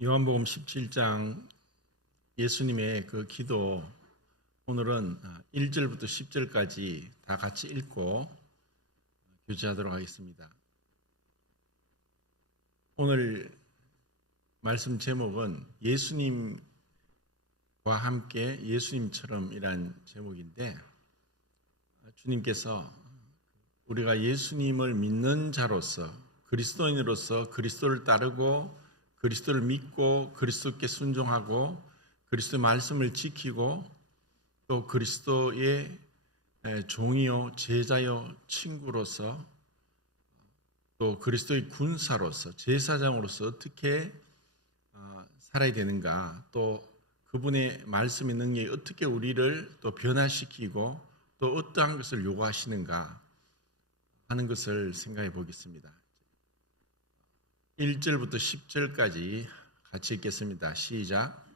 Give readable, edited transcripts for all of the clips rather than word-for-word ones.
요한복음 17장 예수님의 그 기도, 오늘은 1절부터 10절까지 다 같이 읽고 교제하도록 하겠습니다. 오늘 말씀 제목은 예수님과 함께 예수님처럼이란 제목인데, 주님께서 우리가 예수님을 믿는 자로서, 그리스도인으로서 그리스도를 따르고 그리스도를 믿고 그리스도께 순종하고 그리스도의 말씀을 지키고 또 그리스도의 종이요 제자요 친구로서 또 그리스도의 군사로서 제사장으로서 어떻게 살아야 되는가, 또 그분의 말씀의 능력이 어떻게 우리를 또 변화시키고 또 어떠한 것을 요구하시는가 하는 것을 생각해 보겠습니다. 1절부터 10절까지 같이 읽겠습니다. 시작.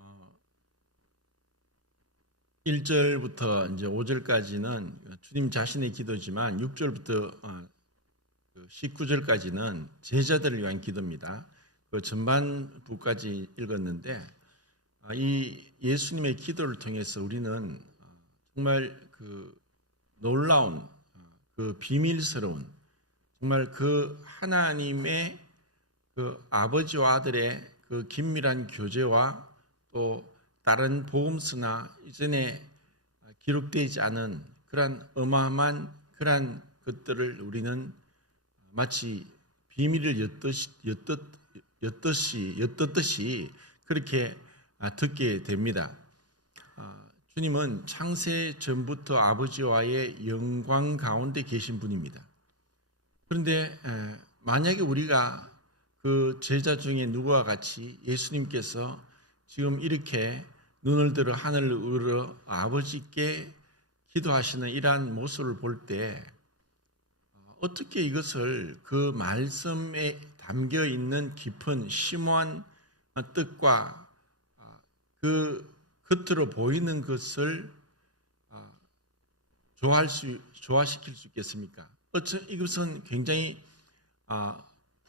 어, 1절부터 이제 5절까지는 주님 자신의 기도지만 6절부터 19절까지는 제자들을 위한 기도입니다. 그 전반부까지 읽었는데, 이 예수님의 기도를 통해서 우리는 정말 그 놀라운, 그 비밀스러운, 정말 그 하나님의 그 아버지와 아들의 그 긴밀한 교제와 또 다른 복음서나 이전에 기록되지 않은 그러한 어마어마한 그러한 것들을 우리는 마치 비밀을 엿듣듯이 그렇게 듣게 됩니다. 주님은 창세 전부터 아버지와의 영광 가운데 계신 분입니다. 그런데 만약에 우리가 그 제자 중에 누구와 같이 예수님께서 지금 이렇게 눈을 들어 하늘을 우러 아버지께 기도하시는 이러한 모습을 볼 때 어떻게 이것을 그 말씀에 담겨 있는 깊은 심오한 뜻과 그 겉으로 보이는 것을 조화시킬 수 있겠습니까? 이것은 굉장히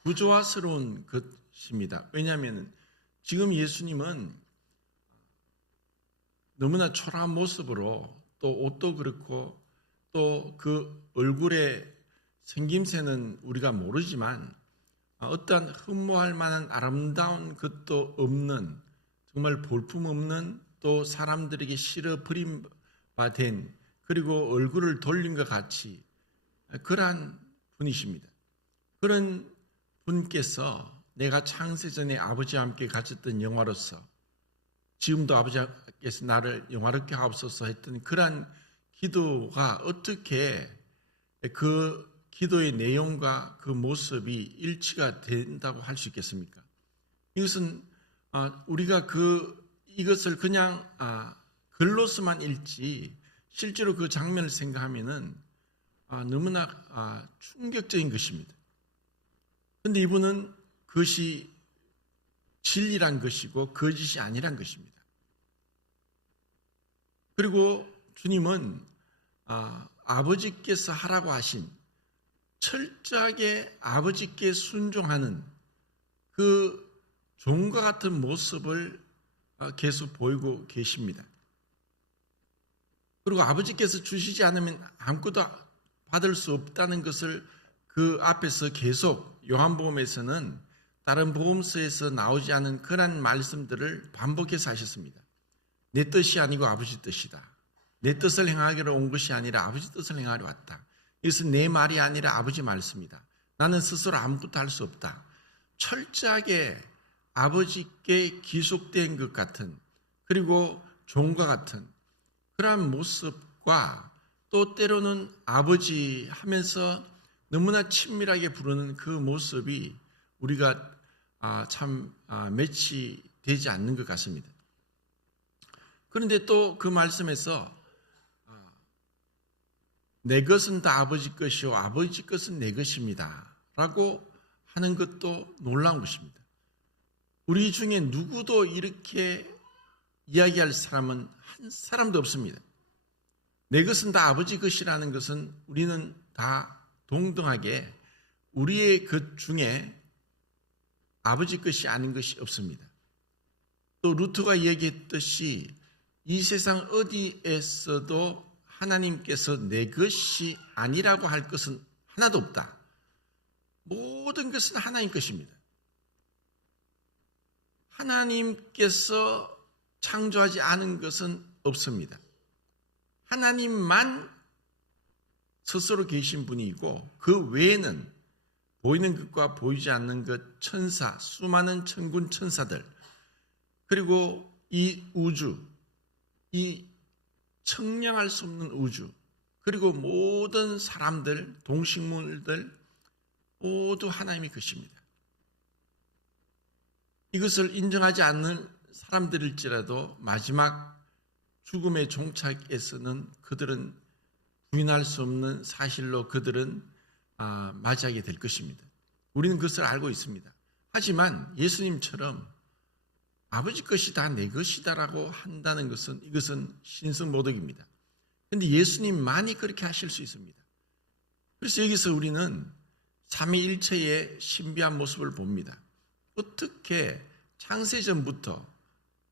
부조화스러운 것입니다. 왜냐하면 지금 예수님은 너무나 초라한 모습으로 또 옷도 그렇고 또 그 얼굴의 생김새는 우리가 모르지만 어떠한 흠모할 만한 아름다운 것도 없는, 정말 볼품없는, 또 사람들에게 실어 버림받은, 그리고 얼굴을 돌린 것 같이 그러한 분이십니다. 그런 분께서 내가 창세전에 아버지와 함께 가졌던 영화로서 지금도 아버지께서 나를 영화롭게 하옵소서 했던 그러한 기도가 어떻게 그 기도의 내용과 그 모습이 일치가 된다고 할 수 있겠습니까? 이것은 우리가 이것을 그냥 글로서만 읽지 실제로 그 장면을 생각하면은 너무나 충격적인 것입니다. 그런데 이분은 그것이 진리란 것이고 거짓이 아니란 것입니다. 그리고 주님은 아버지께서 하라고 하신 철저하게 아버지께 순종하는 그 종과 같은 모습을 계속 보이고 계십니다. 그리고 아버지께서 주시지 않으면 아무것도 받을 수 없다는 것을 그 앞에서 계속 요한복음에서는 다른 복음서에서 나오지 않은 그런 말씀들을 반복해서 하셨습니다. 내 뜻이 아니고 아버지 뜻이다. 내 뜻을 행하기로 온 것이 아니라 아버지 뜻을 행하려 왔다. 이것은 내 말이 아니라 아버지 말씀이다. 나는 스스로 아무것도 할 수 없다. 철저하게 아버지께 기속된 것 같은, 그리고 종과 같은 그러한 모습과 또 때로는 아버지 하면서 너무나 친밀하게 부르는 그 모습이 우리가 참 매치되지 않는 것 같습니다. 그런데 또 그 말씀에서 내 것은 다 아버지 것이요 아버지 것은 내 것입니다 라고 하는 것도 놀라운 것입니다. 우리 중에 누구도 이렇게 이야기할 사람은 한 사람도 없습니다. 내 것은 다 아버지 것이라는 것은 우리는 다 동등하게 우리의 것 중에 아버지 것이 아닌 것이 없습니다. 또 루트가 이야기했듯이 이 세상 어디에서도 하나님께서 내 것이 아니라고 할 것은 하나도 없다. 모든 것은 하나님 것입니다. 하나님께서 창조하지 않은 것은 없습니다. 하나님만 스스로 계신 분이고 그 외에는 보이는 것과 보이지 않는 것, 천사, 수많은 천군 천사들, 그리고 이 우주, 이 청량할 수 없는 우주, 그리고 모든 사람들, 동식물들 모두 하나님의 것입니다. 이것을 인정하지 않는 사람들일지라도 마지막 죽음의 종착에서는 그들은 부인할 수 없는 사실로 그들은 맞이하게 될 것입니다. 우리는 그것을 알고 있습니다. 하지만 예수님처럼 아버지 것이 다 내 것이다라고 한다는 것은 이것은 신성모독입니다. 그런데 예수님만이 그렇게 하실 수 있습니다. 그래서 여기서 우리는 삼위일체의 신비한 모습을 봅니다. 어떻게 창세전부터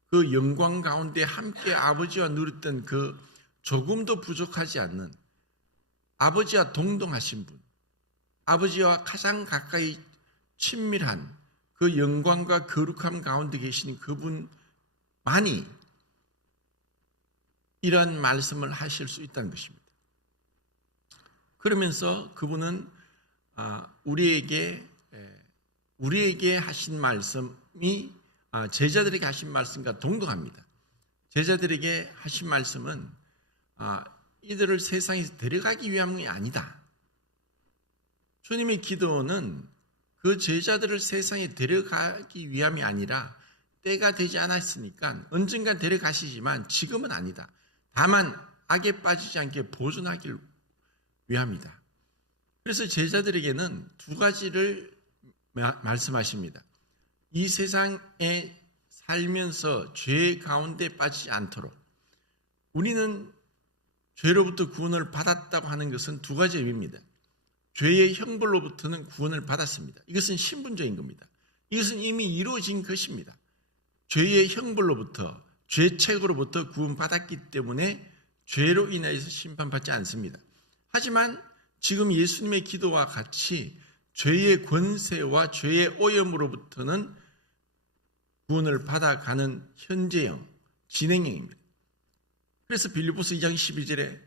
그 영광 가운데 함께 아버지와 누렸던 그 조금도 부족하지 않는 아버지와 동등하신 분, 아버지와 가장 가까이 친밀한 그 영광과 거룩함 가운데 계시는 그분만이 이러한 말씀을 하실 수 있다는 것입니다. 그러면서 그분은 우리에게 하신 말씀이 제자들에게 하신 말씀과 동등합니다. 제자들에게 하신 말씀은 이들을 세상에서 데려가기 위함이 아니다. 주님의 기도는 그 제자들을 세상에 데려가기 위함이 아니라 때가 되지 않았으니까 언젠가 데려가시지만 지금은 아니다. 다만 악에 빠지지 않게 보존하길 위함이다. 그래서 제자들에게는 두 가지를 말씀하십니다. 이 세상에 살면서 죄 가운데 빠지지 않도록, 우리는 죄로부터 구원을 받았다고 하는 것은 두 가지 의미입니다. 죄의 형벌로부터는 구원을 받았습니다. 이것은 신분적인 겁니다. 이것은 이미 이루어진 것입니다. 죄의 형벌로부터, 죄책으로부터 구원받았기 때문에 죄로 인해서 심판받지 않습니다. 하지만 지금 예수님의 기도와 같이 죄의 권세와 죄의 오염으로부터는 구원을 받아가는 현재형, 진행형입니다. 그래서 빌립보서 2장 12절에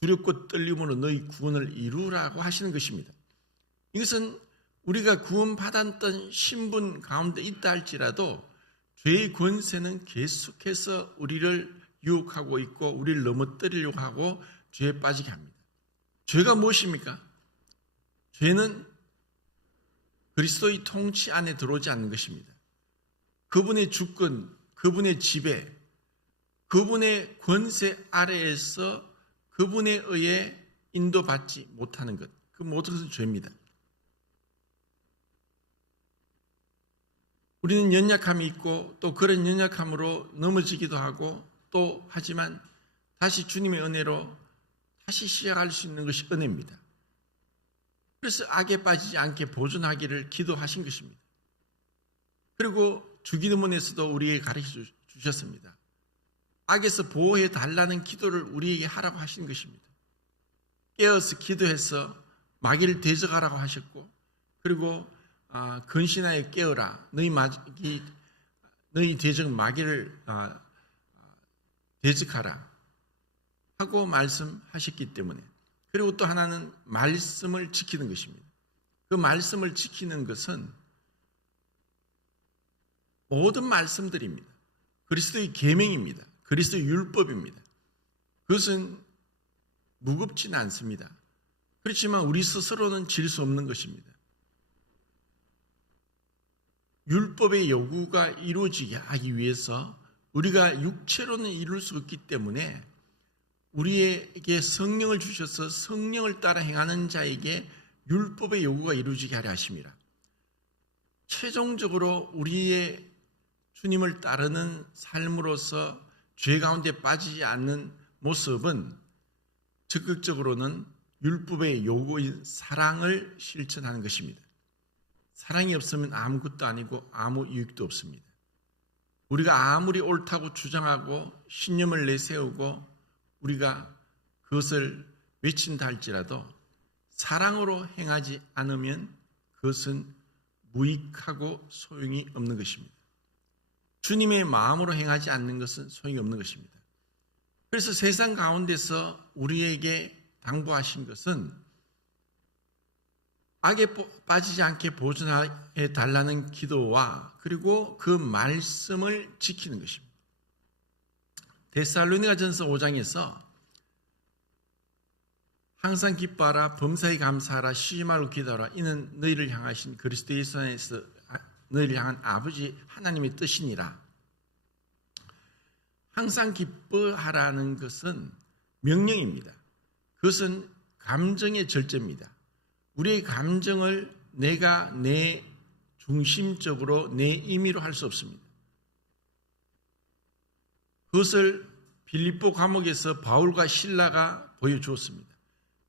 두렵고 떨림으로 너희 구원을 이루라고 하시는 것입니다. 이것은 우리가 구원받았던 신분 가운데 있다 할지라도 죄의 권세는 계속해서 우리를 유혹하고 있고 우리를 넘어뜨리려고 하고 죄에 빠지게 합니다. 죄가 무엇입니까? 죄는 그리스도의 통치 안에 들어오지 않는 것입니다. 그분의 주권, 그분의 지배, 그분의 권세 아래에서 그분에 의해 인도받지 못하는 것, 그 모든 것은 죄입니다. 우리는 연약함이 있고 또 그런 연약함으로 넘어지기도 하고 또 하지만 다시 주님의 은혜로 다시 시작할 수 있는 것이 은혜입니다. 그래서 악에 빠지지 않게 보존하기를 기도하신 것입니다. 그리고 주기도문에서도 우리에게 가르쳐 주셨습니다. 악에서 보호해 달라는 기도를 우리에게 하라고 하신 것입니다. 깨어서 기도해서 마귀를 대적하라고 하셨고, 그리고 근신하여 깨어라, 너희 대적 마귀를 대적하라 하고 말씀하셨기 때문에, 그리고 또 하나는 말씀을 지키는 것입니다. 그 말씀을 지키는 것은 모든 말씀들입니다. 그리스도의 계명입니다. 그리스도의 율법입니다. 그것은 무겁지는 않습니다. 그렇지만 우리 스스로는 질 수 없는 것입니다. 율법의 요구가 이루어지게 하기 위해서 우리가 육체로는 이룰 수 없기 때문에 우리에게 성령을 주셔서 성령을 따라 행하는 자에게 율법의 요구가 이루어지게 하려 하심이라. 최종적으로 우리의 주님을 따르는 삶으로서 죄 가운데 빠지지 않는 모습은 적극적으로는 율법의 요구인 사랑을 실천하는 것입니다. 사랑이 없으면 아무것도 아니고 아무 유익도 없습니다. 우리가 아무리 옳다고 주장하고 신념을 내세우고 우리가 그것을 외친다 할지라도 사랑으로 행하지 않으면 그것은 무익하고 소용이 없는 것입니다. 주님의 마음으로 행하지 않는 것은 소용이 없는 것입니다. 그래서 세상 가운데서 우리에게 당부하신 것은 악에 빠지지 않게 보존해 달라는 기도와 그리고 그 말씀을 지키는 것입니다. 데살로니가전서 5장에서 항상 기뻐하라, 범사에 감사하라, 쉬지 말고 기도하라, 이는 너희를 향하신 그리스도 예수 안에서 너희를 향한 아버지 하나님의 뜻이니라. 항상 기뻐하라는 것은 명령입니다. 그것은 감정의 절제입니다. 우리의 감정을 내가 내 중심적으로 내 임의로 할 수 없습니다. 그것을 빌립보 감옥에서 바울과 실라가 보여주었습니다.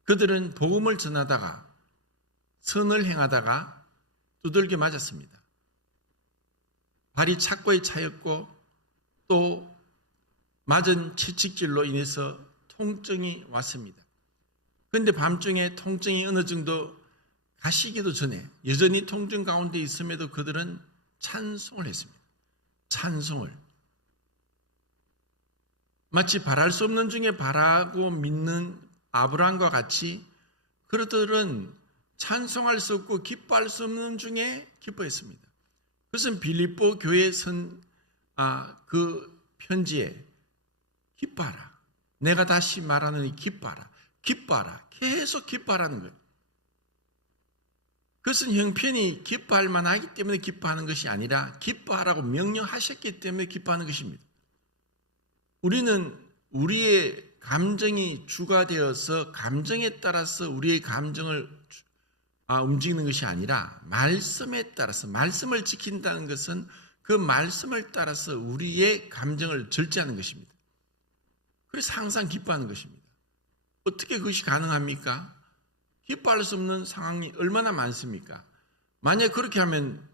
그들은 복음을 전하다가 선을 행하다가 두들겨 맞았습니다. 발이 착고에 차였고 또 맞은 채찍질로 인해서 통증이 왔습니다. 그런데 밤중에 통증이 어느 정도 가시기도 전에 여전히 통증 가운데 있음에도 그들은 찬송을 했습니다. 찬송을. 마치 바랄 수 없는 중에 바라고 믿는 아브라함과 같이 그들은 찬송할 수 없고 기뻐할 수 없는 중에 기뻐했습니다. 그것은 빌립보 교회에 그 편지에 기뻐하라. 내가 다시 말하노니 기뻐하라. 기뻐하라. 계속 기뻐하라는 거예요. 그것은 형편이 기뻐할 만하기 때문에 기뻐하는 것이 아니라 기뻐하라고 명령하셨기 때문에 기뻐하는 것입니다. 우리는 우리의 감정이 주가 되어서 감정에 따라서 우리의 감정을 움직이는 것이 아니라 말씀에 따라서, 말씀을 지킨다는 것은 그 말씀을 따라서 우리의 감정을 절제하는 것입니다. 그래서 항상 기뻐하는 것입니다. 어떻게 그것이 가능합니까? 기뻐할 수 없는 상황이 얼마나 많습니까? 만약 그렇게 하면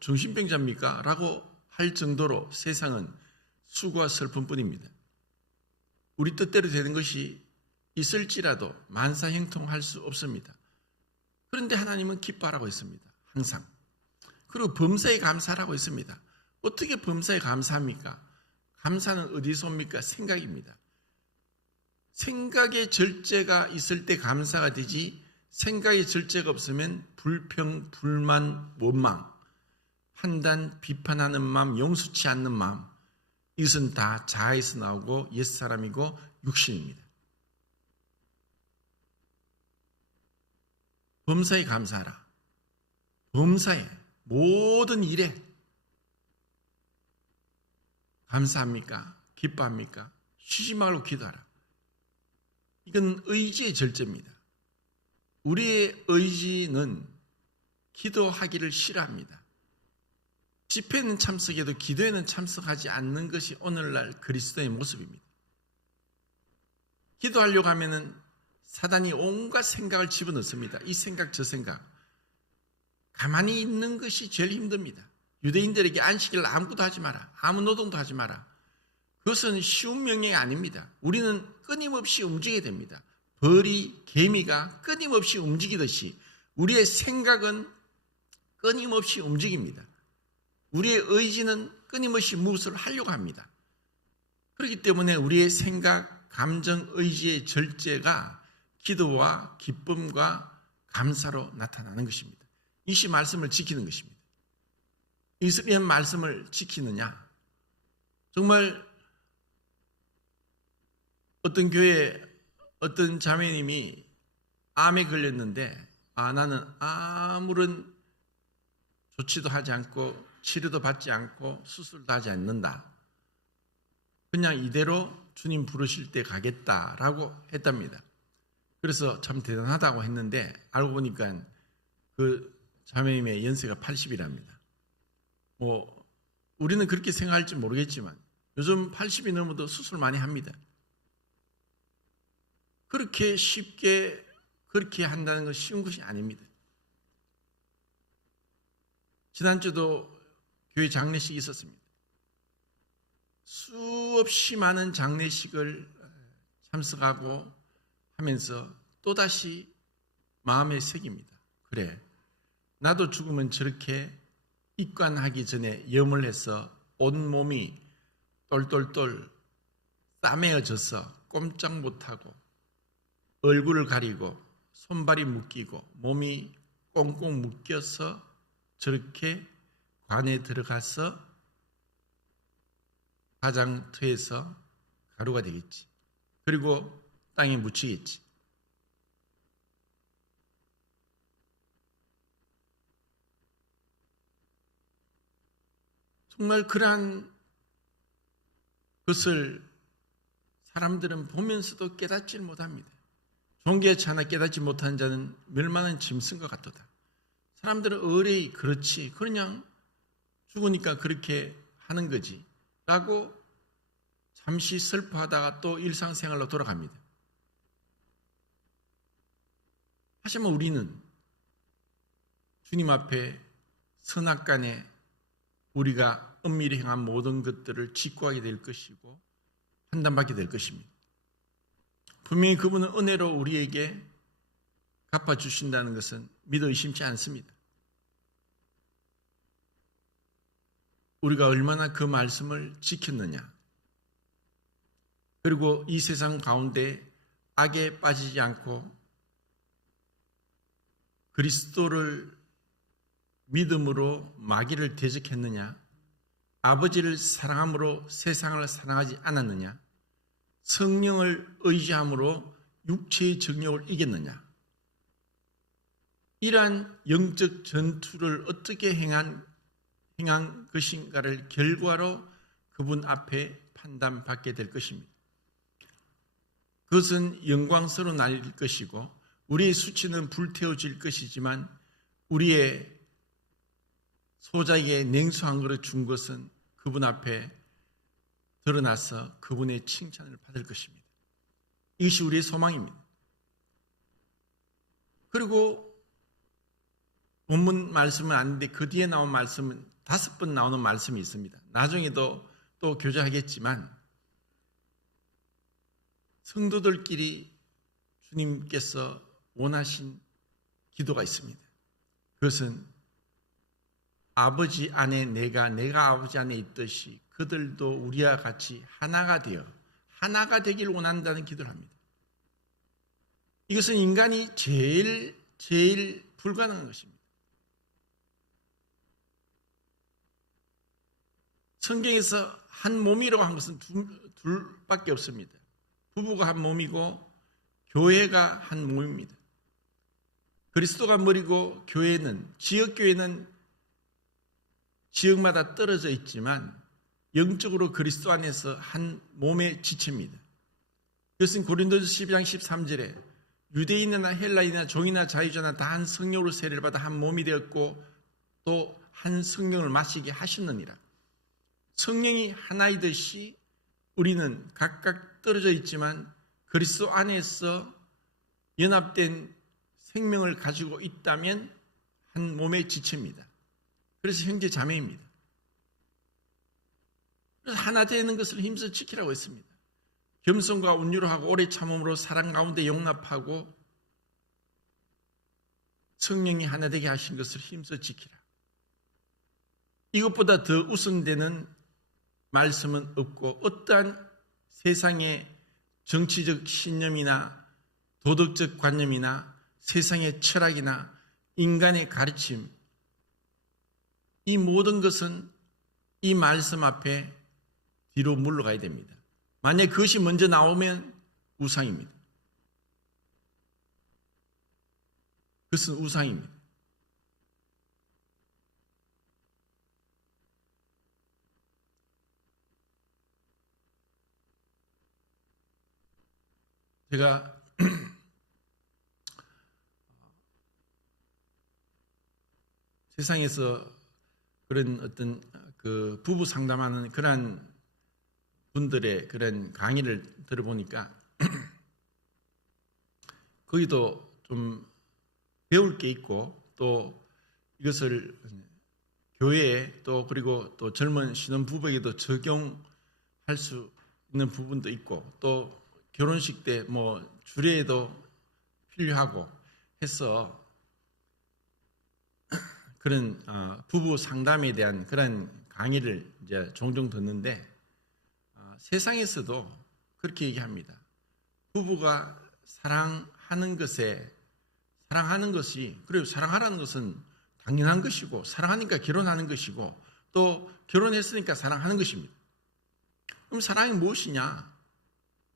정신병자입니까? 라고 할 정도로 세상은 수고와 슬픔뿐입니다. 우리 뜻대로 되는 것이 있을지라도 만사형통할 수 없습니다. 그런데 하나님은 기뻐하라고 했습니다. 항상. 그리고 범사에 감사하라고 했습니다. 어떻게 범사에 감사합니까? 감사는 어디서 옵니까? 생각입니다. 생각의 절제가 있을 때 감사가 되지, 생각의 절제가 없으면 불평, 불만, 원망, 판단, 비판하는 마음, 용서치 않는 마음, 이것은 다 자아에서 나오고 옛사람이고 육신입니다. 범사에 감사하라. 범사에, 모든 일에 감사합니까? 기뻐합니까? 쉬지 말고 기도하라. 이건 의지의 절제입니다. 우리의 의지는 기도하기를 싫어합니다. 집회에는 참석해도 기도에는 참석하지 않는 것이 오늘날 그리스도의 모습입니다. 기도하려고 하면은 사단이 온갖 생각을 집어넣습니다. 이 생각 저 생각. 가만히 있는 것이 제일 힘듭니다. 유대인들에게 안식일을 아무것도 하지 마라. 아무 노동도 하지 마라. 그것은 쉬운 명령이 아닙니다. 우리는 끊임없이 움직여야 됩니다. 벌이 개미가 끊임없이 움직이듯이 우리의 생각은 끊임없이 움직입니다. 우리의 의지는 끊임없이 무엇을 하려고 합니다. 그렇기 때문에 우리의 생각, 감정, 의지의 절제가 기도와 기쁨과 감사로 나타나는 것입니다. 이시 말씀을 지키는 것입니다. 이스라엘 말씀을 지키느냐? 정말 어떤 교회에 어떤 자매님이 암에 걸렸는데 나는 아무런 조치도 하지 않고 치료도 받지 않고 수술도 하지 않는다. 그냥 이대로 주님 부르실 때 가겠다라고 했답니다. 그래서 참 대단하다고 했는데 알고 보니까 그 자매님의 연세가 80이랍니다. 우리는 그렇게 생각할지 모르겠지만 요즘 80이 넘어도 수술 많이 합니다. 그렇게 쉽게 그렇게 한다는 것이 쉬운 것이 아닙니다. 지난주도 교회 장례식이 있었습니다. 수없이 많은 장례식을 참석하고 하면서 또다시 마음에 새깁니다. 그래, 나도 죽으면 저렇게 입관하기 전에 염을 해서 온몸이 똘똘똘 싸매어져서 꼼짝 못하고 얼굴을 가리고 손발이 묶이고 몸이 꽁꽁 묶여서 저렇게 관에 들어가서 화장터에서 가루가 되겠지. 그리고 땅에 묻히겠지. 정말 그러한 것을 사람들은 보면서도 깨닫지 못합니다. 종교에 하나 깨닫지 못한 자는 멸망한 짐승과 같도다. 사람들은 의뢰이 그렇지 그냥 죽으니까 그렇게 하는 거지 라고 잠시 슬퍼하다가 또 일상생활로 돌아갑니다. 하지만 우리는 주님 앞에 선악간에 우리가 은밀히 행한 모든 것들을 직구하게 될 것이고 판단받게 될 것입니다. 분명히 그분은 은혜로 우리에게 갚아주신다는 것은 믿어 의심치 않습니다. 우리가 얼마나 그 말씀을 지켰느냐, 그리고 이 세상 가운데 악에 빠지지 않고 그리스도를 믿음으로 마귀를 대적했느냐, 아버지를 사랑함으로 세상을 사랑하지 않았느냐, 성령을 의지함으로 육체의 정욕을 이겼느냐, 이러한 영적 전투를 어떻게 행한 것인가를 결과로 그분 앞에 판단받게 될 것입니다. 그것은 영광스러운 날일 것이고 우리의 수치는 불태워질 것이지만 우리의 소자에게 냉수한 그릇 준 것은 그분 앞에 드러나서 그분의 칭찬을 받을 것입니다. 이것이 우리의 소망입니다. 그리고 본문 말씀은 아닌데 그 뒤에 나온 말씀은 5번 나오는 말씀이 있습니다. 나중에도 또 교제하겠지만 성도들끼리 주님께서 원하신 기도가 있습니다. 그것은 아버지 안에 내가 아버지 안에 있듯이 그들도 우리와 같이 하나가 되어 하나가 되길 원한다는 기도를 합니다. 이것은 인간이 제일 불가능한 것입니다. 성경에서 한 몸이라고 한 것은 둘밖에 없습니다. 부부가 한 몸이고 교회가 한 몸입니다. 그리스도가 머리고 교회는 지역교회는 지역마다 떨어져 있지만 영적으로 그리스도 안에서 한 몸의 지체입니다. 그것은 고린도서 12장 13절에 유대인이나 헬라인이나 종이나 자유자나 다 한 성령으로 세례를 받아 한 몸이 되었고 또 한 성령을 마시게 하셨느니라. 성령이 하나이듯이 우리는 각각 떨어져 있지만 그리스도 안에서 연합된 생명을 가지고 있다면 한 몸의 지체입니다. 그래서 형제 자매입니다. 그래서 하나 되는 것을 힘써 지키라고 했습니다. 겸손과 온유로 하고 오래 참음으로 사랑 가운데 용납하고 성령이 하나 되게 하신 것을 힘써 지키라. 이것보다 더 우선되는 말씀은 없고 어떠한 세상의 정치적 신념이나 도덕적 관념이나 세상의 철학이나 인간의 가르침, 이 모든 것은 이 말씀 앞에 뒤로 물러가야 됩니다. 만약 그것이 먼저 나오면 우상입니다. 그것은 우상입니다. 제가 세상에서 그런 어떤 그 부부 상담하는 그러한 분들의 그런 강의를 들어보니까 거기도 좀 배울 게 있고 또 이것을 교회에 또 그리고 또 젊은 신혼부부에게도 적용할 수 있는 부분도 있고 또 결혼식 때 뭐 주례에도 필요하고 해서 그런 부부 상담에 대한 그런 강의를 이제 종종 듣는데 세상에서도 그렇게 얘기합니다. 부부가 사랑하는 것이 그리고 사랑하라는 것은 당연한 것이고 사랑하니까 결혼하는 것이고 또 결혼했으니까 사랑하는 것입니다. 그럼 사랑이 무엇이냐?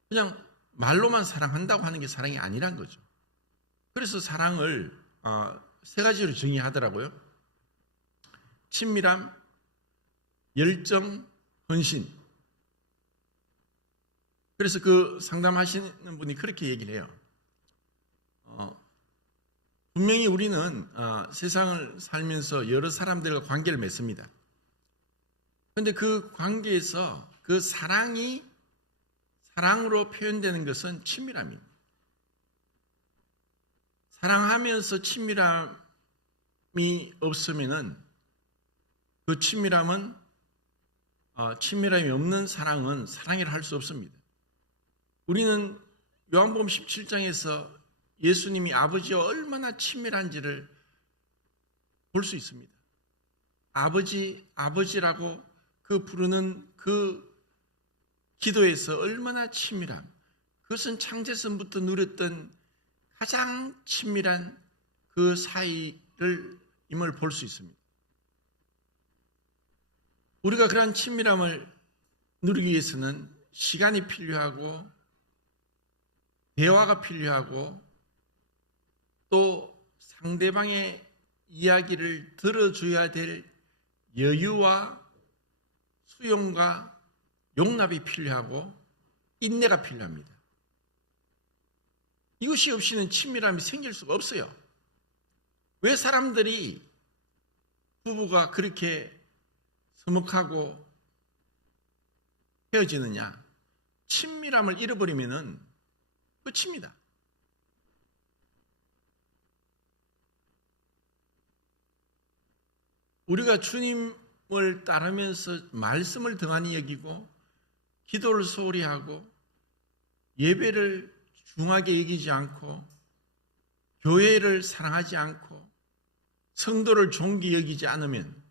그냥 말로만 사랑한다고 하는 게 사랑이 아니란 거죠. 그래서 사랑을 세 가지로 정의하더라고요. 친밀함, 열정, 헌신. 그래서 그 상담하시는 분이 그렇게 얘기를 해요. 분명히 우리는 세상을 살면서 여러 사람들과 관계를 맺습니다. 그런데 그 관계에서 그 사랑으로 표현되는 것은 친밀함입니다. 사랑하면서 친밀함이 없으면은 그 친밀함이 없는 사랑은 사랑이라 할 수 없습니다. 우리는 요한복음 17장에서 예수님이 아버지와 얼마나 친밀한지를 볼 수 있습니다. 아버지라고 그 부르는 그 기도에서 얼마나 친밀함, 그것은 창세전부터 누렸던 가장 친밀한 그 사이임을 볼 수 있습니다. 우리가 그러한 친밀함을 누리기 위해서는 시간이 필요하고 대화가 필요하고 또 상대방의 이야기를 들어줘야 될 여유와 수용과 용납이 필요하고 인내가 필요합니다. 이것이 없이는 친밀함이 생길 수가 없어요. 왜 사람들이 부부가 그렇게 서먹하고 헤어지느냐? 친밀함을 잃어버리면은 끝입니다. 우리가 주님을 따르면서 말씀을 등한히 여기고 기도를 소홀히 하고 예배를 중하게 여기지 않고 교회를 사랑하지 않고 성도를 존귀 여기지 않으면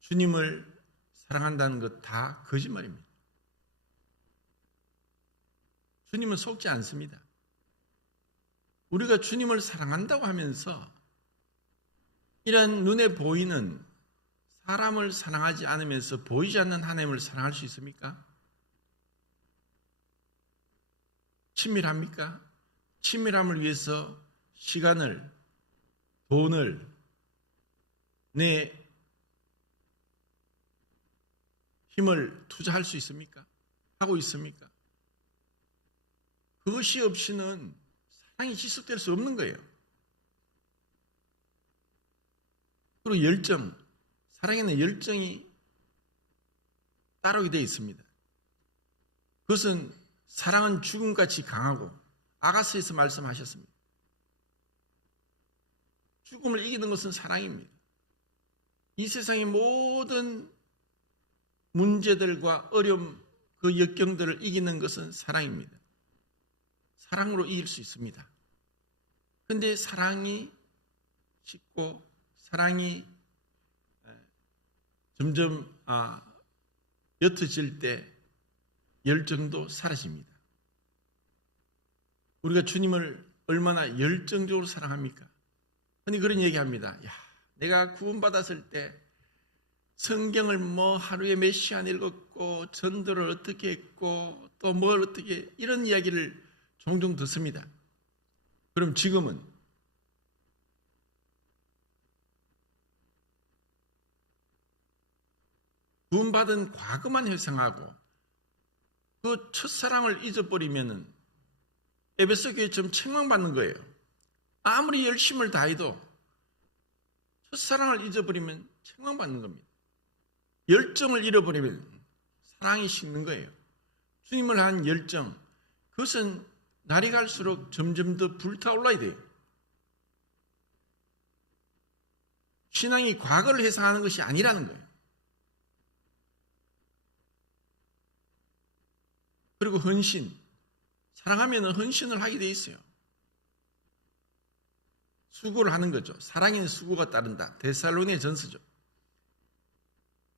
주님을 사랑한다는 것 다 거짓말입니다. 주님은 속지 않습니다. 우리가 주님을 사랑한다고 하면서 이런 눈에 보이는 사람을 사랑하지 않으면서 보이지 않는 하나님을 사랑할 수 있습니까? 친밀합니까? 친밀함을 위해서 시간을, 돈을, 내 힘을 투자할 수 있습니까? 하고 있습니까? 그것이 없이는 사랑이 지속될 수 없는 거예요. 그리고 열정, 사랑에는 열정이 따르게 되어 있습니다. 그것은 사랑은 죽음같이 강하고 아가스에서 말씀하셨습니다. 죽음을 이기는 것은 사랑입니다. 이 세상의 모든 문제들과 어려움, 그 역경들을 이기는 것은 사랑입니다. 사랑으로 이길 수 있습니다. 그런데 사랑이 식고 사랑이 점점 옅어질 때 열정도 사라집니다. 우리가 주님을 얼마나 열정적으로 사랑합니까? 흔히 그런 얘기합니다. 야, 내가 구원받았을 때 성경을 하루에 몇 시간 읽었고 전도를 어떻게 했고 또 뭘 어떻게 이런 이야기를 종종 듣습니다. 그럼 지금은 구원받은 과거만 회상하고 그 첫사랑을 잊어버리면은 에베소 교회처럼 책망받는 거예요. 아무리 열심을 다해도 첫사랑을 잊어버리면 책망받는 겁니다. 열정을 잃어버리면 사랑이 식는 거예요. 주님을 한 열정, 그것은 날이 갈수록 점점 더 불타올라야 돼요. 신앙이 과거를 회상하는 것이 아니라는 거예요. 그리고 헌신, 사랑하면 헌신을 하게 돼 있어요. 수고를 하는 거죠. 사랑에는 수고가 따른다. 데살로니가 전서죠.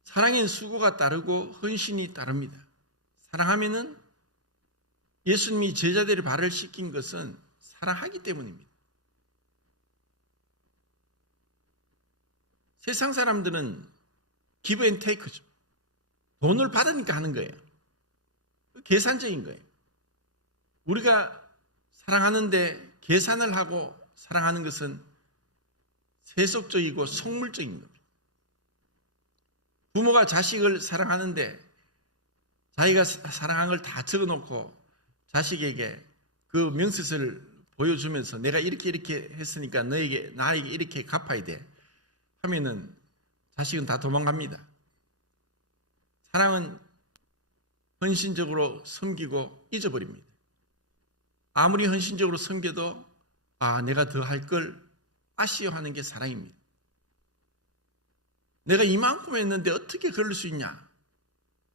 사랑에는 수고가 따르고 헌신이 따릅니다. 사랑하면은 예수님이 제자들의 발을 씻긴 것은 사랑하기 때문입니다. 세상 사람들은 기브 앤 테이크죠. 돈을 받으니까 하는 거예요. 계산적인 거예요. 우리가 사랑하는데 계산을 하고 사랑하는 것은 세속적이고 속물적인 겁니다. 부모가 자식을 사랑하는데 자기가 사랑한 걸 다 적어놓고 자식에게 그 명세서를 보여주면서 내가 이렇게 했으니까 나에게 이렇게 갚아야 돼 하면은 자식은 다 도망갑니다. 사랑은 헌신적으로 섬기고 잊어버립니다. 아무리 헌신적으로 섬겨도 내가 더 할 걸 아쉬워하는 게 사랑입니다. 내가 이만큼 했는데 어떻게 그럴 수 있냐?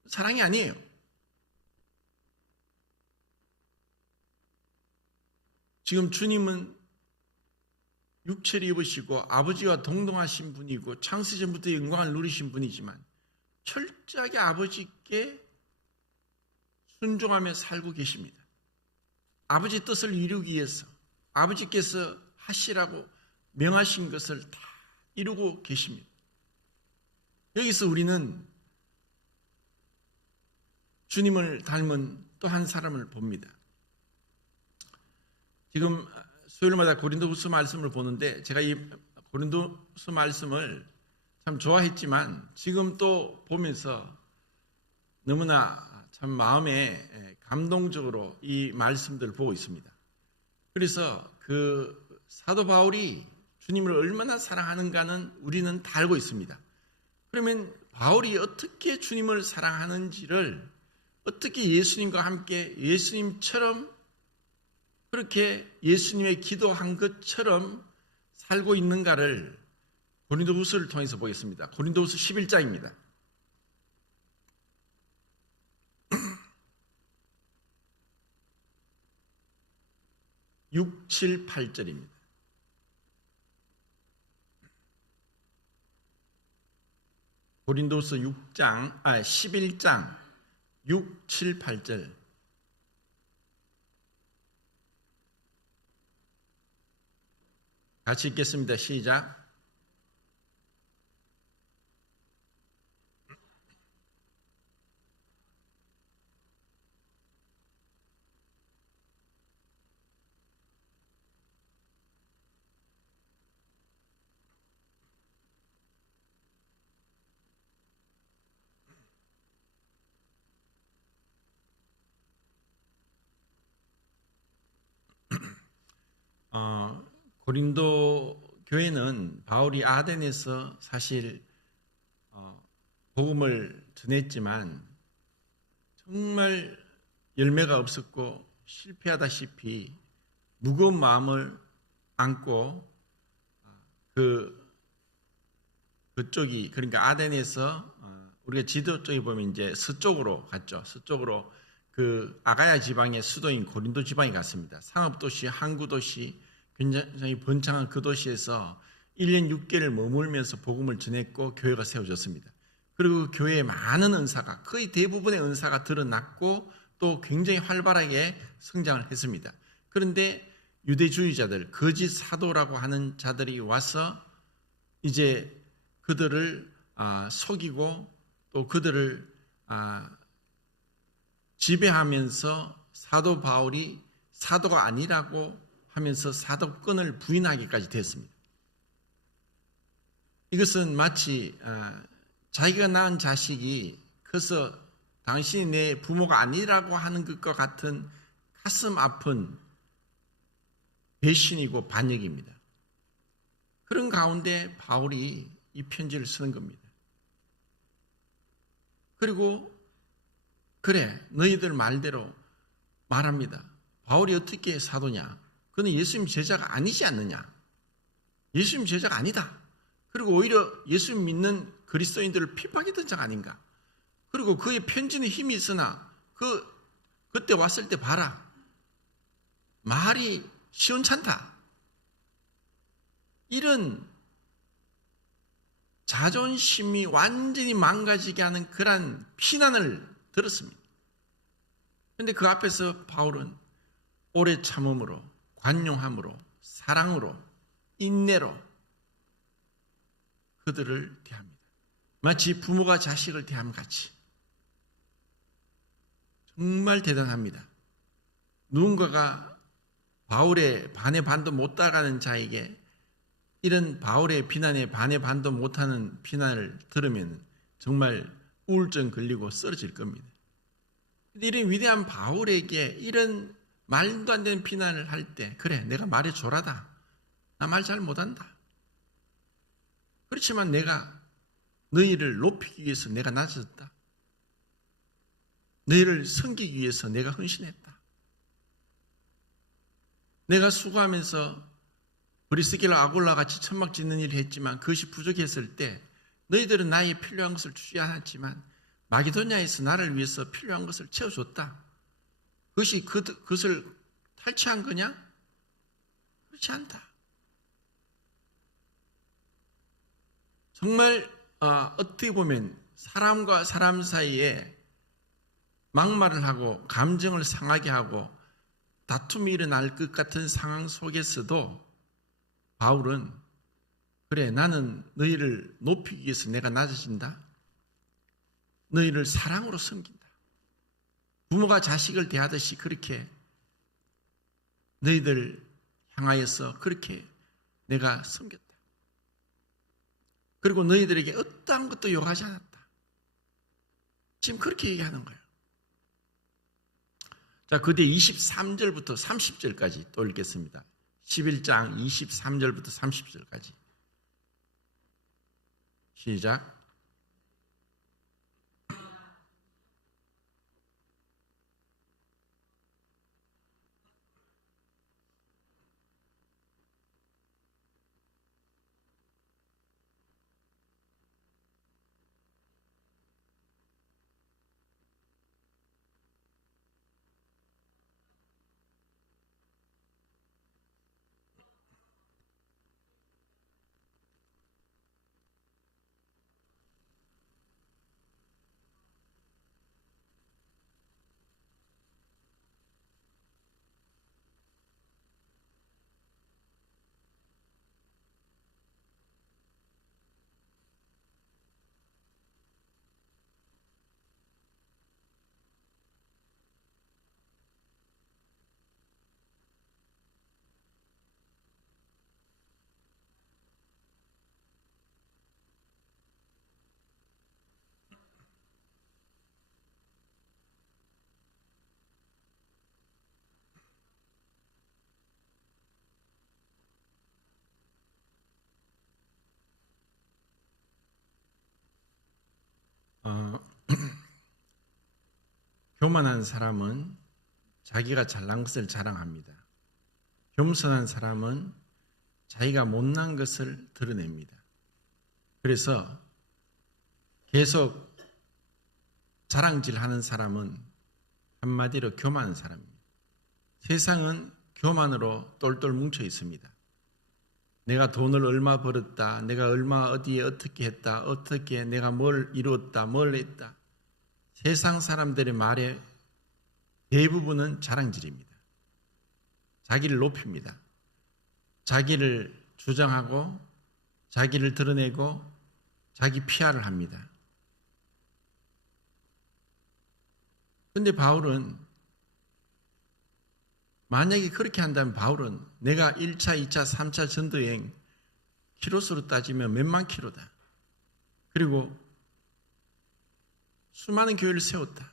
사랑이 아니에요. 지금 주님은 육체를 입으시고 아버지와 동등하신 분이고 창세전부터 영광을 누리신 분이지만 철저하게 아버지께 순종하며 살고 계십니다. 아버지 뜻을 이루기 위해서 아버지께서 하시라고 명하신 것을 다 이루고 계십니다. 여기서 우리는 주님을 닮은 또 한 사람을 봅니다. 지금 수요일마다 고린도후서 말씀을 보는데 제가 이 고린도후서 말씀을 참 좋아했지만 지금 또 보면서 너무나 참 마음에 감동적으로 이 말씀들을 보고 있습니다. 그래서 그 사도 바울이 주님을 얼마나 사랑하는가는 우리는 다 알고 있습니다. 그러면 바울이 어떻게 주님을 사랑하는지를 어떻게 예수님과 함께 예수님처럼 그렇게 예수님의 기도한 것처럼 살고 있는가를 고린도후서를 통해서 보겠습니다. 고린도후서 11장입니다. 6, 7, 8절입니다. 고린도서 11장 6, 7, 8절. 같이 읽겠습니다. 시작. 고린도 교회는 바울이 아덴에서 사실 복음을 전했지만 정말 열매가 없었고 실패하다시피 무거운 마음을 안고 그쪽이 그러니까 아덴에서 우리가 지도 쪽에 보면 이제 서쪽으로 갔죠. 서쪽으로 그 아가야 지방의 수도인 고린도 지방에 갔습니다. 상업도시, 항구도시, 굉장히 번창한 그 도시에서 1년 6개를 머물면서 복음을 전했고 교회가 세워졌습니다. 그리고 교회에 많은 은사가 거의 대부분의 은사가 드러났고 또 굉장히 활발하게 성장을 했습니다. 그런데 유대주의자들, 거짓 사도라고 하는 자들이 와서 이제 그들을 속이고 또 그들을 지배하면서 사도 바울이 사도가 아니라고 하면서 사도권을 부인하기까지 됐습니다. 이것은 마치 자기가 낳은 자식이 커서 당신이 내 부모가 아니라고 하는 것과 같은 가슴 아픈 배신이고 반역입니다. 그런 가운데 바울이 이 편지를 쓰는 겁니다. 그리고 그래 너희들 말대로 말합니다. 바울이 어떻게 사도냐? 그는 예수님 제자가 아니지 않느냐? 예수님 제자가 아니다. 그리고 오히려 예수님 믿는 그리스도인들을 핍박했던 자가 아닌가? 그리고 그의 편지는 힘이 있으나 그때 왔을 때 봐라. 말이 시원찮다. 이런 자존심이 완전히 망가지게 하는 그런 피난을 들었습니다. 그런데 그 앞에서 바울은 오래 참음으로, 관용함으로, 사랑으로, 인내로 그들을 대합니다. 마치 부모가 자식을 대함 같이. 정말 대단합니다. 누군가가 바울의 반의 반도 못 따라가는 자에게 이런 바울의 비난에 반의 반도 못하는 비난을 들으면 정말 우울증 걸리고 쓰러질 겁니다. 이런 위대한 바울에게 이런 말도 안 되는 비난을 할 때 그래 내가 말이 조라다. 나 말 잘 못한다. 그렇지만 내가 너희를 높이기 위해서 내가 낮아졌다. 너희를 섬기기 위해서 내가 헌신했다. 내가 수고하면서 브리스길라 아골라 같이 천막 짓는 일을 했지만 그것이 부족했을 때 너희들은 나에게 필요한 것을 주지 않았지만 마게도냐에서 나를 위해서 필요한 것을 채워줬다. 그것이 그것을 탈취한 거냐? 그렇지 않다. 정말 어떻게 보면 사람과 사람 사이에 막말을 하고 감정을 상하게 하고 다툼이 일어날 것 같은 상황 속에서도 바울은 그래 나는 너희를 높이기 위해서 내가 낮아진다. 너희를 사랑으로 섬긴다. 부모가 자식을 대하듯이 그렇게 너희들 향하여서 그렇게 내가 섬겼다. 그리고 너희들에게 어떠한 것도 요구하지 않았다. 지금 그렇게 얘기하는 거예요. 자, 그 뒤에 23절부터 30절까지 또 읽겠습니다. 11장 23절부터 30절까지. 시작. 교만한 사람은 자기가 잘난 것을 자랑합니다. 겸손한 사람은 자기가 못난 것을 드러냅니다. 그래서 계속 자랑질하는 사람은 한마디로 교만한 사람입니다. 세상은 교만으로 똘똘 뭉쳐 있습니다. 내가 돈을 얼마 벌었다, 내가 얼마 어디에 어떻게 했다, 어떻게 내가 뭘 이루었다, 뭘 했다. 세상 사람들의 말의 대부분은 자랑질입니다. 자기를 높입니다. 자기를 주장하고 자기를 드러내고 자기 PR을 합니다. 그런데 바울은 만약에 그렇게 한다면 바울은 내가 1차, 2차, 3차 전도여행 키로수로 따지면 몇만 킬로다. 그리고 수많은 교회를 세웠다.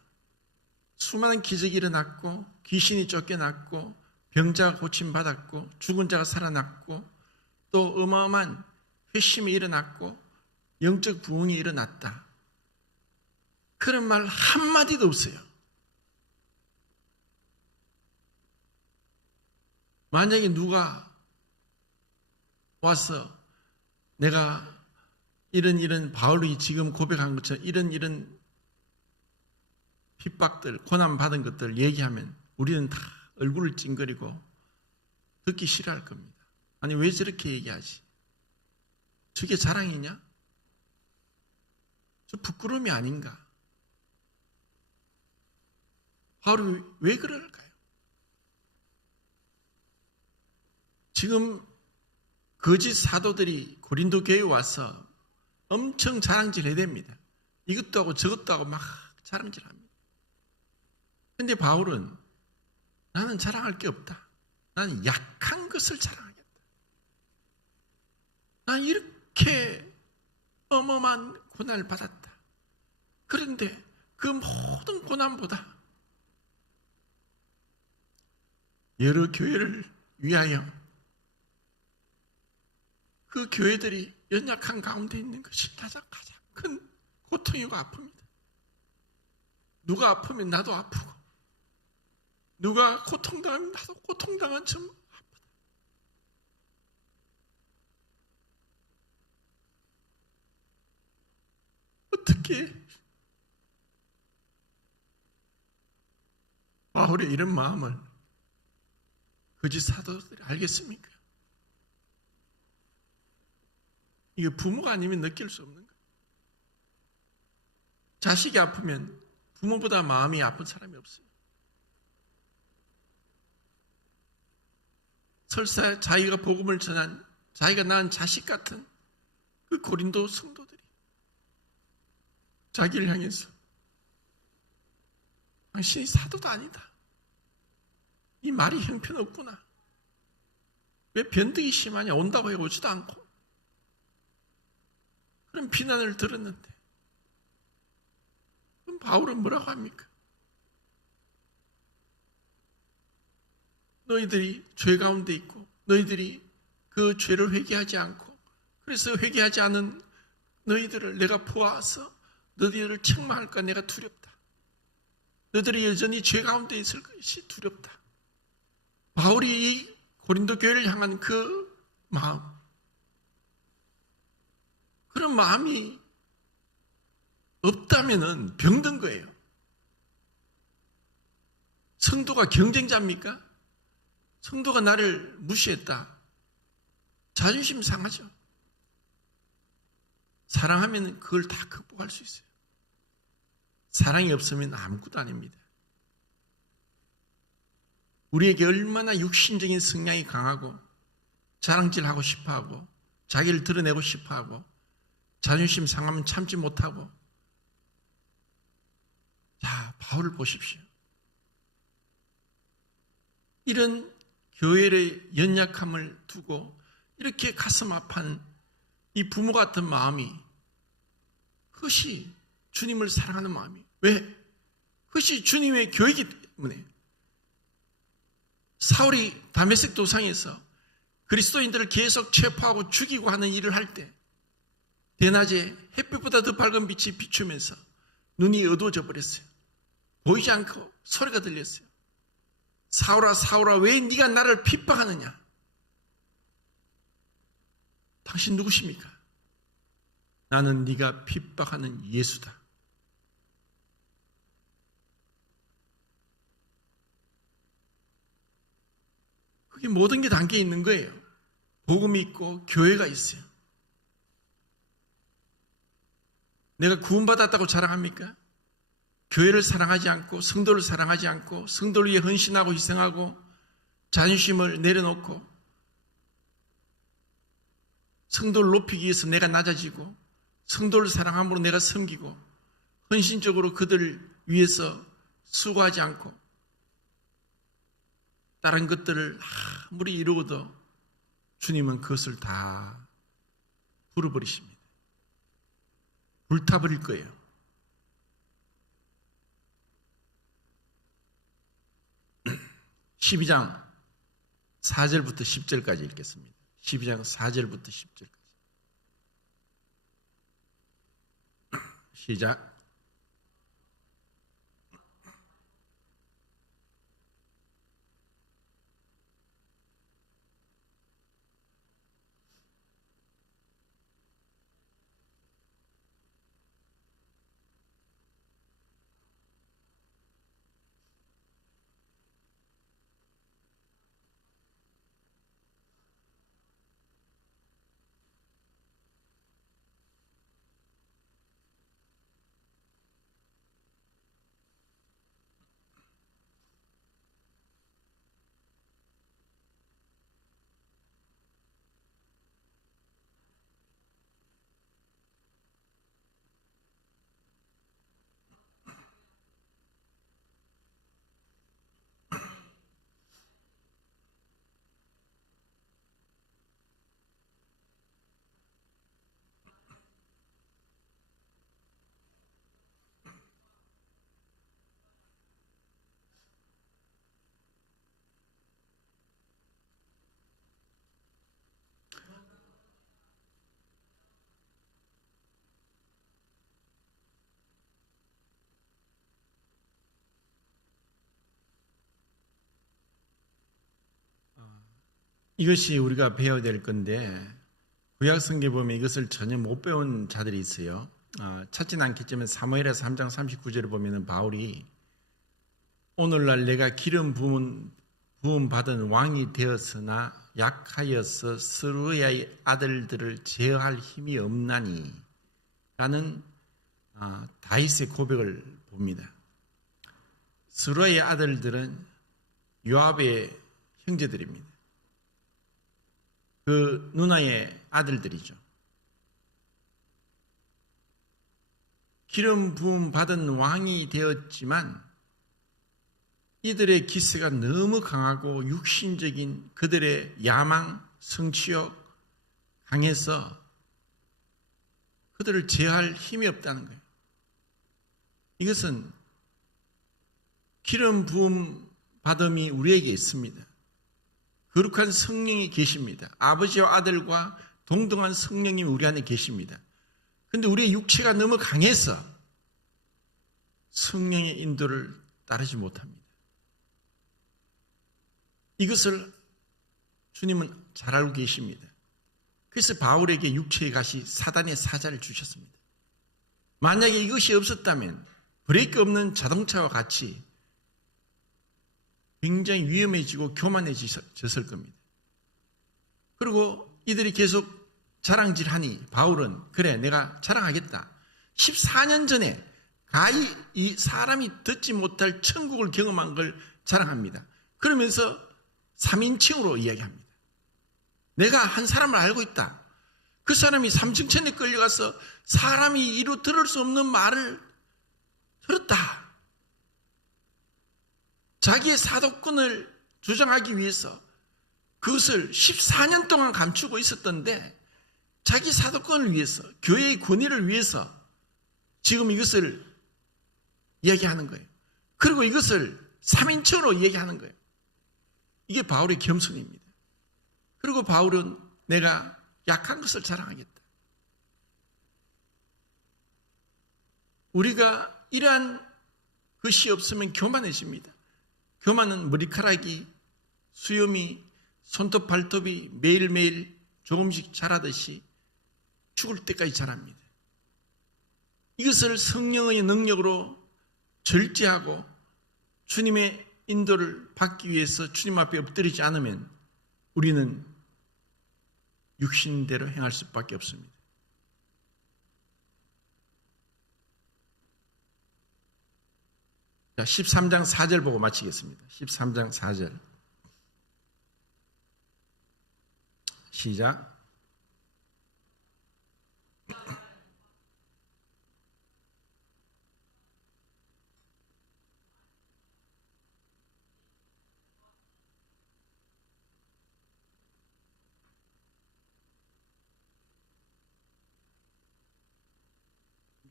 수많은 기적이 일어났고 귀신이 쫓겨났고 병자가 고침받았고 죽은 자가 살아났고 또 어마어마한 회심이 일어났고 영적 부흥이 일어났다. 그런 말 한마디도 없어요. 만약에 누가 와서 내가 이런 바울이 지금 고백한 것처럼 이런 핍박들, 고난받은 것들 얘기하면 우리는 다 얼굴을 찡그리고 듣기 싫어할 겁니다. 아니 왜 저렇게 얘기하지? 저게 자랑이냐? 저 부끄러움이 아닌가? 바울이 왜 그럴까요? 지금 거짓 사도들이 고린도 교회에 와서 엄청 자랑질해야 됩니다. 이것도 하고 저것도 하고 막 자랑질합니다. 그런데 바울은 나는 자랑할 게 없다. 나는 약한 것을 자랑하겠다. 난 이렇게 어마어마한 고난을 받았다. 그런데 그 모든 고난보다 여러 교회를 위하여 그 교회들이 연약한 가운데 있는 것이 가장 큰 고통이고 아픕니다. 누가 아프면 나도 아프고 누가 고통당하면 나도 고통당한 점 아프다. 어떻게 바울의 이런 마음을 거짓 사도들이 알겠습니까? 이게 부모가 아니면 느낄 수 없는 거예요. 자식이 아프면 부모보다 마음이 아픈 사람이 없어요. 설사 자기가 복음을 전한 자기가 낳은 자식 같은 그 고린도 성도들이 자기를 향해서 당신이 사도도 아니다. 이 말이 형편없구나. 왜 변덕이 심하냐? 온다고 해 오지도 않고. 그런 비난을 들었는데 그럼 바울은 뭐라고 합니까? 너희들이 죄 가운데 있고 너희들이 그 죄를 회개하지 않고 그래서 회개하지 않은 너희들을 내가 보아서 너희들을 책망할까 내가 두렵다. 너희들이 여전히 죄 가운데 있을 것이 두렵다. 바울이 이 고린도 교회를 향한 그 마음, 그런 마음이 없다면은 병든 거예요. 성도가 경쟁자입니까? 성도가 나를 무시했다. 자존심 상하죠. 사랑하면 그걸 다 극복할 수 있어요. 사랑이 없으면 아무것도 아닙니다. 우리에게 얼마나 육신적인 성향이 강하고 자랑질하고 싶어하고 자기를 드러내고 싶어하고 자존심 상하면 참지 못하고. 자, 바울을 보십시오. 이런 교회의 연약함을 두고 이렇게 가슴 아픈 이 부모 같은 마음이 그것이 주님을 사랑하는 마음이. 왜? 그것이 주님의 교회이기 때문에. 사울이 다메섹 도상에서 그리스도인들을 계속 체포하고 죽이고 하는 일을 할 때 대낮에 햇빛보다 더 밝은 빛이 비추면서 눈이 어두워져 버렸어요. 보이지 않고 소리가 들렸어요. 사울아 사울아 왜 네가 나를 핍박하느냐? 당신 누구십니까? 나는 네가 핍박하는 예수다. 그게 모든 게 담겨 있는 거예요. 복음이 있고 교회가 있어요. 내가 구원받았다고 자랑합니까? 교회를 사랑하지 않고 성도를 사랑하지 않고 성도를 위해 헌신하고 희생하고 자존심을 내려놓고 성도를 높이기 위해서 내가 낮아지고 성도를 사랑함으로 내가 섬기고 헌신적으로 그들을 위해서 수고하지 않고 다른 것들을 아무리 이루어도 주님은 그것을 다 불어버리십니다. 불타버릴 거예요. (12장) 4절부터 10절까지 읽겠습니다. 12장 4절부터 10절까지 시작. 이것이 우리가 배워야 될 건데 구약 성경에 보면 이것을 전혀 못 배운 자들이 있어요. 찾지는 않겠지만 사무엘하 3장 39절에 보면 바울이 오늘날 내가 기름 부음 받은 왕이 되었으나 약하여서 스루야의 아들들을 제어할 힘이 없나니 라는 다윗의 고백을 봅니다. 스루야의 아들들은 요압의 형제들입니다. 그 누나의 아들들이죠. 기름 부음 받은 왕이 되었지만 이들의 기세가 너무 강하고 육신적인 그들의 야망, 성취욕 강해서 그들을 제어할 힘이 없다는 거예요. 이것은 기름 부음 받음이 우리에게 있습니다. 거룩한 성령이 계십니다. 아버지와 아들과 동등한 성령님이 우리 안에 계십니다. 그런데 우리의 육체가 너무 강해서 성령의 인도를 따르지 못합니다. 이것을 주님은 잘 알고 계십니다. 그래서 바울에게 육체의 가시 사단의 사자를 주셨습니다. 만약에 이것이 없었다면 브레이크 없는 자동차와 같이 굉장히 위험해지고 교만해졌을 겁니다. 그리고 이들이 계속 자랑질하니 바울은 그래 내가 자랑하겠다. 14년 전에 가히 이 사람이 듣지 못할 천국을 경험한 걸 자랑합니다. 그러면서 3인칭으로 이야기합니다. 내가 한 사람을 알고 있다. 그 사람이 삼층천에 끌려가서 사람이 이루 들을 수 없는 말을 들었다. 자기의 사도권을 주장하기 위해서 그것을 14년 동안 감추고 있었던데 자기 사도권을 위해서 교회의 권위를 위해서 지금 이것을 이야기하는 거예요. 그리고 이것을 3인칭으로 이야기하는 거예요. 이게 바울의 겸손입니다. 그리고 바울은 내가 약한 것을 자랑하겠다. 우리가 이러한 그것이 없으면 교만해집니다. 교만은 머리카락이, 수염이, 손톱 발톱이 매일매일 조금씩 자라듯이 죽을 때까지 자랍니다. 이것을 성령의 능력으로 절제하고 주님의 인도를 받기 위해서 주님 앞에 엎드리지 않으면 우리는 육신대로 행할 수밖에 없습니다. 자, 13장 4절 보고 마치겠습니다. 13장 4절 시작.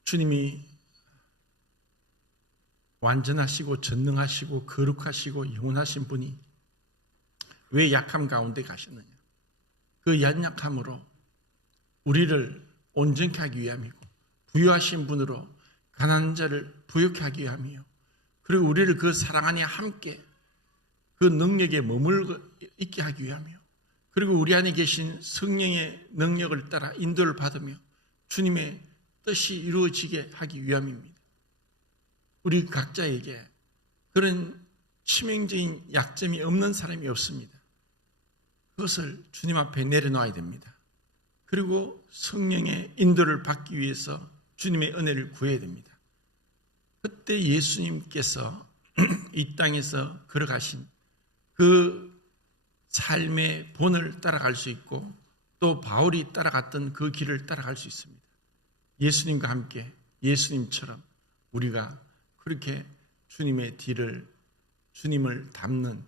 주님이 완전하시고 전능하시고 거룩하시고 영원하신 분이 왜 약함 가운데 가셨느냐? 그 연약함으로 우리를 온전케 하기 위함이고 부유하신 분으로 가난한 자를 부유케 하기 위함이요, 그리고 우리를 그 사랑 안에 함께 그 능력에 머물고 있게 하기 위함이요, 그리고 우리 안에 계신 성령의 능력을 따라 인도를 받으며 주님의 뜻이 이루어지게 하기 위함입니다. 우리 각자에게 그런 치명적인 약점이 없는 사람이 없습니다. 그것을 주님 앞에 내려놓아야 됩니다. 그리고 성령의 인도를 받기 위해서 주님의 은혜를 구해야 됩니다. 그때 예수님께서 이 땅에서 걸어가신 그 삶의 본을 따라갈 수 있고 또 바울이 따라갔던 그 길을 따라갈 수 있습니다. 예수님과 함께 예수님처럼 우리가 그렇게 주님의 뒤를, 주님을 닮는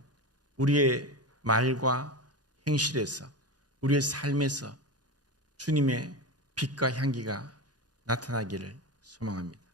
우리의 말과 행실에서, 우리의 삶에서 주님의 빛과 향기가 나타나기를 소망합니다.